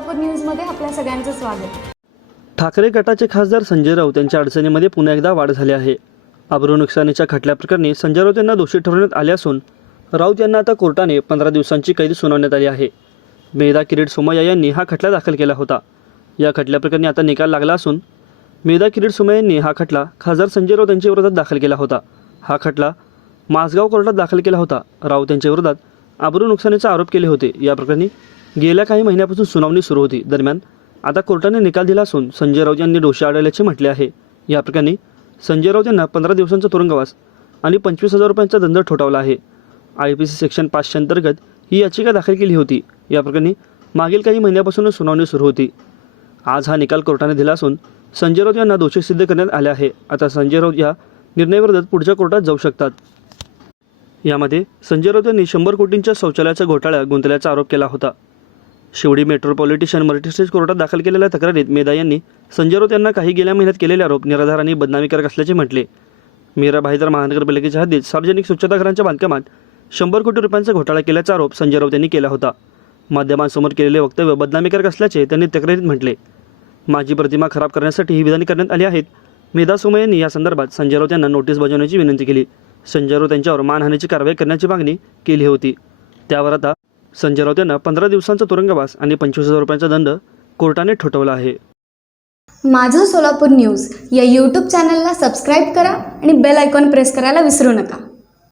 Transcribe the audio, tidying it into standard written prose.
सोलापूर न्यूजमध्ये आपल्या सगळ्यांचं स्वागत। ठाकरे गटाचे खासदार संजय राऊत यांच्या अडचणीमध्ये पुन्हा एकदा वाढ झाली आहे। अब्रू नुकसानीच्या खटल्याप्रकरणी संजय राऊत यांना दोषी ठरवण्यात आले असून राऊत यांना आता कोर्टाने 15 दिवसांची कैद सुनावण्यात आली आहे। मेधा किरीट सोमय्या यांनी हा खटला दाखल केला होता। या खटल्याप्रकरणी आता निकाल लागला असून मेधा किरीट सोमय्या यांनी हा खटला खासदार संजय राऊत यांच्या विरोधात दाखल केला होता। हा खटला माजगाव कोर्टात दाखल केला होता। राऊत यांच्या विरोधात अब्रू नुकसानीचा आरोप केले होते। या प्रकरणी गेल्या काही महिन्यापासून सुनावणी सुरू होती। दरम्यान आता कोर्टाने निकाल दिला असून संजय राऊत यांनी दोषी आढळल्याचे म्हटले आहे। या प्रकरणी संजय राऊत यांना 15 दिवसांचा तुरुंगवास आणि 25,000 रुपयांचा दंड ठोठावला आहे। IPC सेक्शन 500 अंतर्गत ही याचिका दाखल केली होती। या प्रकरणी मागील काही महिन्यापासून सुनावणी सुरू होती। आज हा निकाल कोर्टाने दिला असून संजय राऊत यांना दोषी सिद्ध करण्यात आले आहे। आता संजय राऊत या निर्णयाविरोधात पुढच्या कोर्टात जाऊ शकतात। यामध्ये संजय राऊत यांनी 100 कोटींच्या शौचालयाच्या घोटाळ्यात गुंतल्याचा आरोप केला होता। शिवडी मेट्रोपॉलिटिशियन मल्टीस्टेज कोर्टात दाखल केलेल्या तक्रारीत मेधा यांनी संजय राऊत यांना काही गेल्या महिन्यात केलेले आरोप निराधार आणि बदनामीकारक असल्याचे म्हटले। मीरा भाईदर महानगरपालिकेच्या हद्दीत सार्वजनिक स्वच्छतागृहांच्या बांधकामात 100 कोटी रुपयांचा घोटाळा केल्याचा आरोप संजय राऊत यांनी केला होता। माध्यमांसमोर केलेले वक्तव्य बदनामीकारक असल्याचे त्यांनी तक्रारीत म्हटले। माझी प्रतिमा खराब करण्यासाठी ही विधाने करण्यात आली आहेत। मेधा सोमय्या यांनी या संदर्भात संजय राऊत यांना नोटीस बजावण्याची विनंती केली। संजय राऊत यांच्यावर मानहानीची कारवाई करण्याची मागणी केली होती। त्यावर आता संजय राऊत यांना 15 दिवसांचा तुरुंगवास आणि 25,000 रुपयांचा दंड कोर्टाने ठोठावला आहे। माझं सोलापूर न्यूज या YouTube चॅनलला सबस्क्राईब करा आणि बेल आयकॉन प्रेस करायला विसरू नका।